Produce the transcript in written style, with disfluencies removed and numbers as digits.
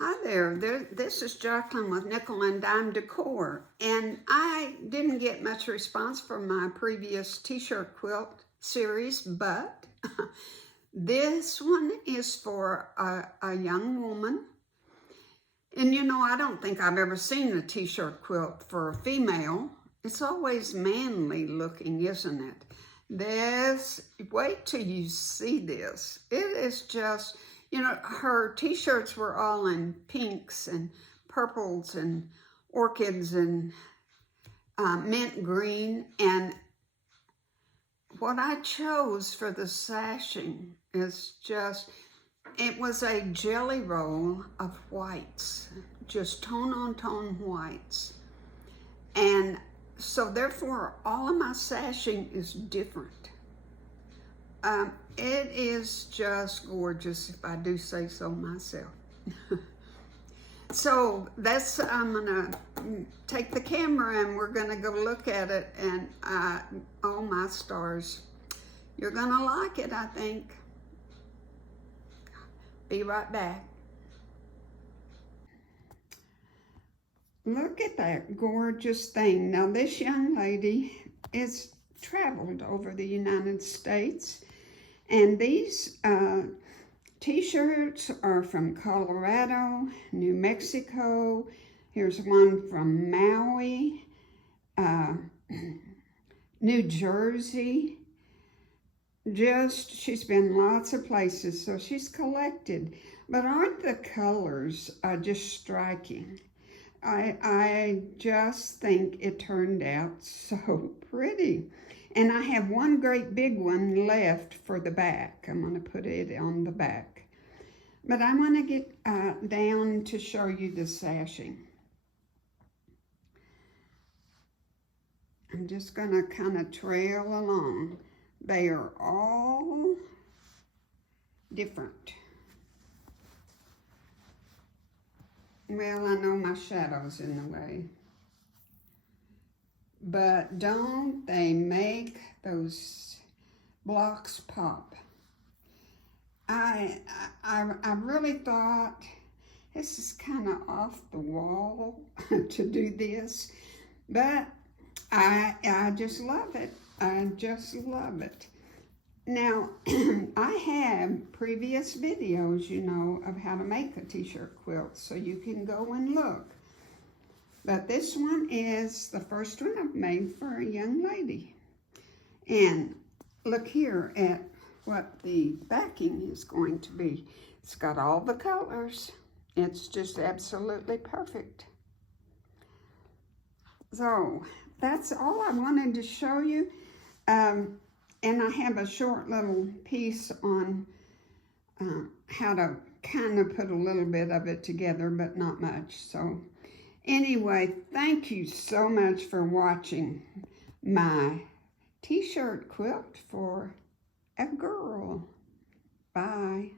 Hi there. This is Jacqueline with Nickel and Dime Decor, and I didn't get much response from my previous T-shirt quilt series, but this one is for a young woman. And you know, I don't think I've ever seen a T-shirt quilt for a female. It's always manly looking, isn't it? Wait till you see this. It is just, you know, her T-shirts were all in pinks and purples and orchids and mint green. And what I chose for the sashing is just, it was a jelly roll of whites, just tone on tone whites. And so therefore, all of my sashing is different. It is just gorgeous, if I do say so myself. So that's, I'm gonna take the camera and we're gonna go look at it, and oh my stars, you're gonna like it, I think. Be right back. Look at that gorgeous thing. Now this young lady is traveled over the United States, and these T-shirts are from Colorado, New Mexico. Here's one from Maui, New Jersey. She's been lots of places, so she's collected. But aren't the colors just striking? I just think it turned out so pretty. And I have one great big one left for the back. I'm going to put it on the back. But I want to get down to show you the sashing. I'm just going to kind of trail along. They are all different. Well, I know my shadow's in the way. But don't they make those blocks pop? I really thought this is kind of off the wall to do this, but I just love it. I just love it. Now, I have previous videos, you know, of how to make a T-shirt quilt, so you can go and look. But this one is the first one I've made for a young lady. And look here at what the backing is going to be. It's got all the colors. It's just absolutely perfect. So that's all I wanted to show you. And I have a short little piece on how to kind of put a little bit of it together, but not much. So anyway, thank you so much for watching my T-shirt quilt for a girl. Bye.